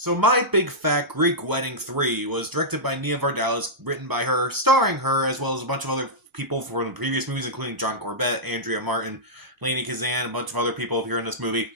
So My Big Fat Greek Wedding 3 was directed by Nia Vardalos, written by her, starring her, as well as a bunch of other people from the previous movies, including John Corbett, Andrea Martin, Lainey Kazan, a bunch of other people appear in this movie.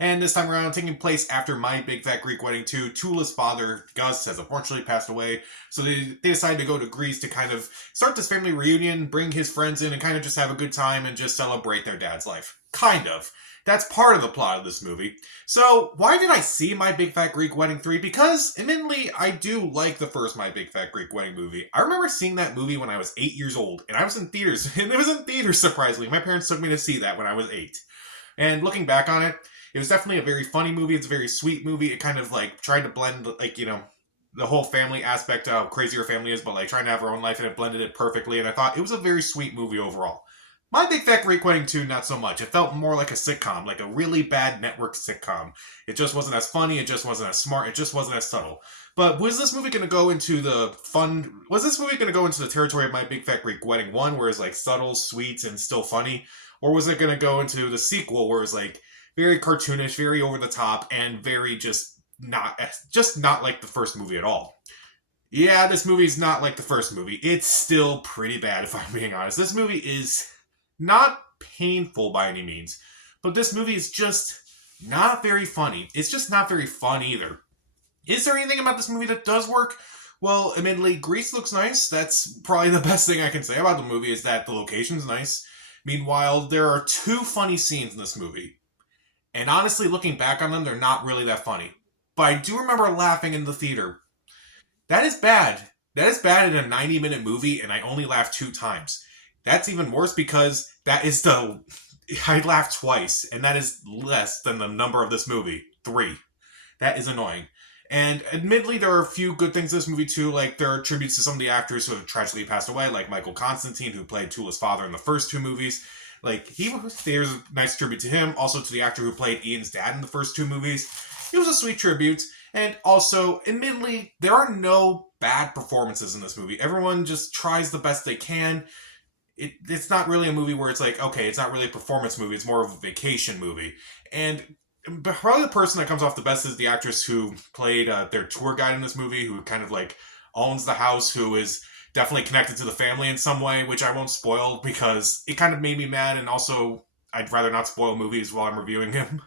And this time around, taking place after My Big Fat Greek Wedding 2, Tula's father, Gus, has unfortunately passed away. So they decide to go to Greece to kind of start this family reunion, bring his friends in, and kind of just have a good time and just celebrate their dad's life. Kind of. That's part of the plot of this movie. So, why did I see My Big Fat Greek Wedding 3? Because, admittedly, I do like the first My Big Fat Greek Wedding movie. I remember seeing that movie when I was 8 years old, and I was in theaters, and it was in theaters, surprisingly. My parents took me to see that when I was 8. And looking back on it, it was definitely a very funny movie. It's a very sweet movie. It kind of, tried to blend, the whole family aspect of how crazy her family is, but, trying to have her own life, and it blended it perfectly, and I thought it was a very sweet movie overall. My Big Fat Greek Wedding 2, not so much. It felt more like a sitcom, like a really bad network sitcom. It just wasn't as funny, it just wasn't as smart, it just wasn't as subtle. But was this movie going to go into the fun... Was this movie going to go into the territory of My Big Fat Greek Wedding 1, where it's, subtle, sweet, and still funny? Or was it going to go into the sequel, where it's, very cartoonish, very over the top, and very just not like the first movie at all? Yeah, this movie's not like the first movie. It's still pretty bad, if I'm being honest. This movie is not painful by any means, but this movie is just not very funny. It's just not very fun either. Is there anything about this movie that does work? Well, admittedly, Greece looks nice. That's probably the best thing I can say about the movie, is that the location's nice. Meanwhile, there are two funny scenes in this movie. And honestly, looking back on them, they're not really that funny. But I do remember laughing in the theater. That is bad. That is bad in a 90-minute movie, and I only laughed 2 times. That's even worse because I laughed twice, and that is less than the number of this movie. 3. That is annoying. And admittedly, there are a few good things in this movie too. There are tributes to some of the actors who have tragically passed away, like Michael Constantine, who played Tula's father in the first 2 movies. There's a nice tribute to him. Also to the actor who played Ian's dad in the first 2 movies. It was a sweet tribute. And also, admittedly, there are no bad performances in this movie. Everyone just tries the best they can. It's not really a movie where it's okay, it's not really a performance movie, it's more of a vacation movie. And probably the person that comes off the best is the actress who played their tour guide in this movie, who kind of owns the house, who is definitely connected to the family in some way, which I won't spoil because it kind of made me mad, and also I'd rather not spoil movies while I'm reviewing them.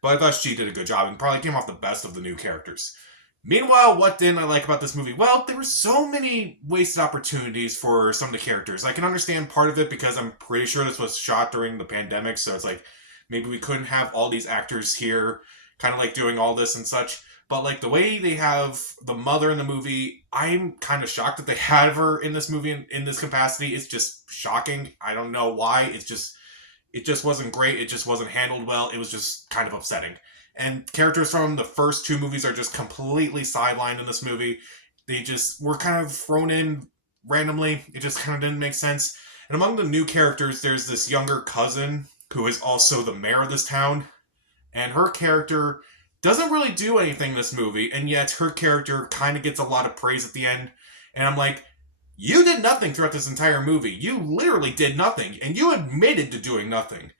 But I thought she did a good job and probably came off the best of the new characters. Meanwhile, what didn't I like about this movie? Well, there were so many wasted opportunities for some of the characters. I can understand part of it because I'm pretty sure this was shot during the pandemic, so it's maybe we couldn't have all these actors here kind of doing all this and such. But the way they have the mother in the movie, I'm kind of shocked that they have her in this movie in this capacity. It's just shocking. I don't know why. It just wasn't great. It just wasn't handled well. It was just kind of upsetting. And characters from the first 2 movies are just completely sidelined in this movie. They just were kind of thrown in randomly. It just kind of didn't make sense. And among the new characters, there's this younger cousin who is also the mayor of this town. And her character doesn't really do anything in this movie, and yet her character kind of gets a lot of praise at the end. And I'm like, you did nothing throughout this entire movie. You literally did nothing, and you admitted to doing nothing.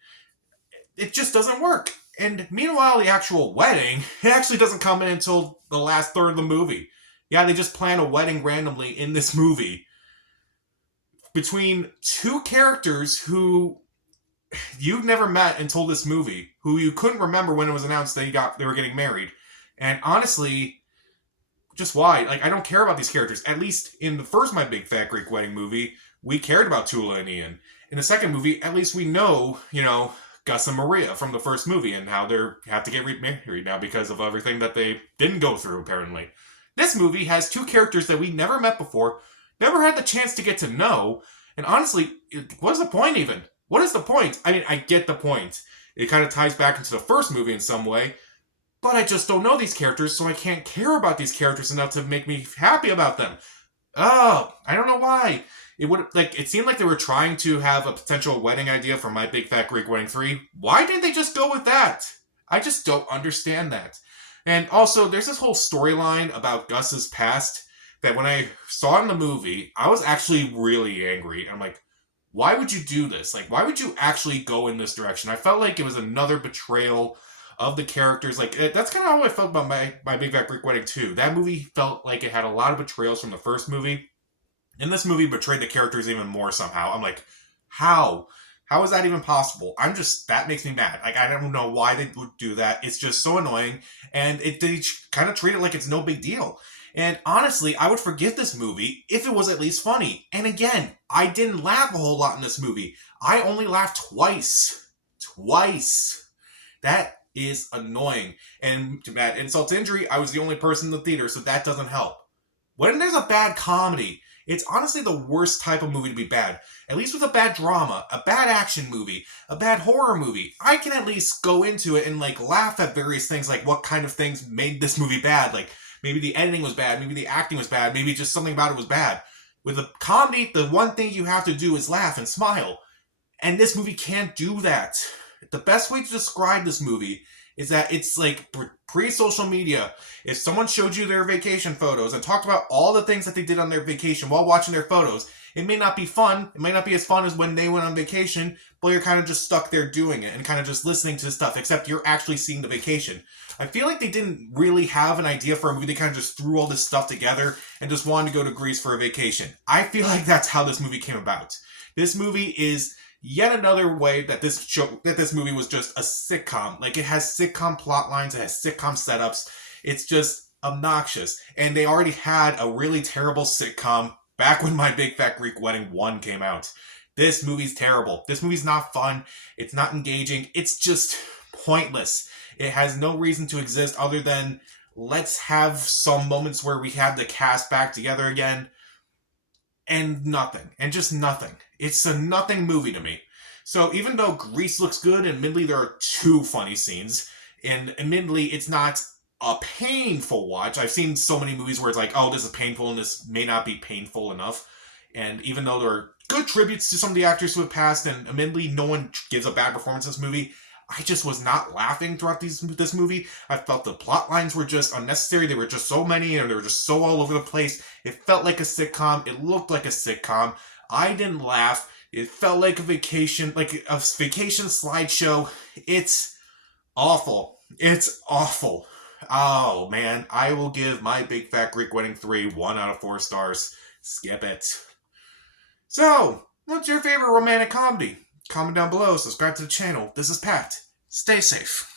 It just doesn't work. And meanwhile, the actual wedding, it actually doesn't come in until the last third of the movie. Yeah, they just plan a wedding randomly in this movie between 2 characters who you've never met until this movie, who you couldn't remember when it was announced they were getting married. And honestly, just why? I don't care about these characters. At least in the first My Big Fat Greek Wedding movie, we cared about Tula and Ian. In the second movie, at least we know, Gus and Maria from the first movie and how they have to get remarried now because of everything that they didn't go through, apparently. This movie has 2 characters that we never met before, never had the chance to get to know, and honestly, what's the point even? What is the point? I mean, I get the point. It kind of ties back into the first movie in some way, but I just don't know these characters, so I can't care about these characters enough to make me happy about them. Oh, I don't know why. It seemed like they were trying to have a potential wedding idea for My Big Fat Greek Wedding 3. Why didn't they just go with that? I just don't understand that. And also, there's this whole storyline about Gus's past that when I saw it in the movie, I was actually really angry. I'm like, why would you do this? Why would you actually go in this direction? I felt like it was another betrayal of the characters. Like, that's kind of how I felt about my Big Fat Greek Wedding 2. That movie felt like it had a lot of betrayals from the first movie. And this movie betrayed the characters even more somehow. I'm like, how? How is that even possible? That makes me mad. Like, I don't know why they would do that. It's just so annoying. And they kind of treat it like it's no big deal. And honestly, I would forgive this movie if it was at least funny. And again, I didn't laugh a whole lot in this movie. I only laughed twice. Twice. That is annoying. And to add insult to injury, I was the only person in the theater, so that doesn't help. When there's a bad comedy, it's honestly the worst type of movie to be bad. At least with a bad drama, a bad action movie, a bad horror movie, I can at least go into it and like laugh at various things, like what kind of things made this movie bad. Like maybe the editing was bad, maybe the acting was bad, maybe just something about it was bad. With a comedy, the one thing you have to do is laugh and smile. And this movie can't do that. The best way to describe this movie is that it's like pre-social media. If someone showed you their vacation photos and talked about all the things that they did on their vacation while watching their photos, it may not be fun. It might not be as fun as when they went on vacation, but you're kind of just stuck there doing it and kind of just listening to stuff, except you're actually seeing the vacation. I feel like they didn't really have an idea for a movie. They kind of just threw all this stuff together and just wanted to go to Greece for a vacation. I feel like that's how this movie came about. This movie is yet another way that this movie was just a sitcom. Like, it has sitcom plot lines, it has sitcom setups. It's just obnoxious. And they already had a really terrible sitcom back when My Big Fat Greek Wedding 1 came out. This movie's terrible. This movie's not fun. It's not engaging. It's just pointless. It has no reason to exist other than let's have some moments where we have the cast back together again. And nothing. And just nothing. It's a nothing movie to me. So even though Grease looks good, and admittedly there are 2 funny scenes, and admittedly it's not a painful watch. I've seen so many movies where it's like, oh, this is painful and this may not be painful enough. And even though there are good tributes to some of the actors who have passed, and admittedly no one gives a bad performance in this movie, I just was not laughing throughout this movie. I felt the plot lines were just unnecessary. There were just so many, and they were just so all over the place. It felt like a sitcom. It looked like a sitcom. I didn't laugh. It felt like a vacation slideshow. It's awful. It's awful. Oh, man. I will give My Big Fat Greek Wedding 3 1 out of 4 stars. Skip it. So, what's your favorite romantic comedy? Comment down below, subscribe to the channel. This is Pat. Stay safe.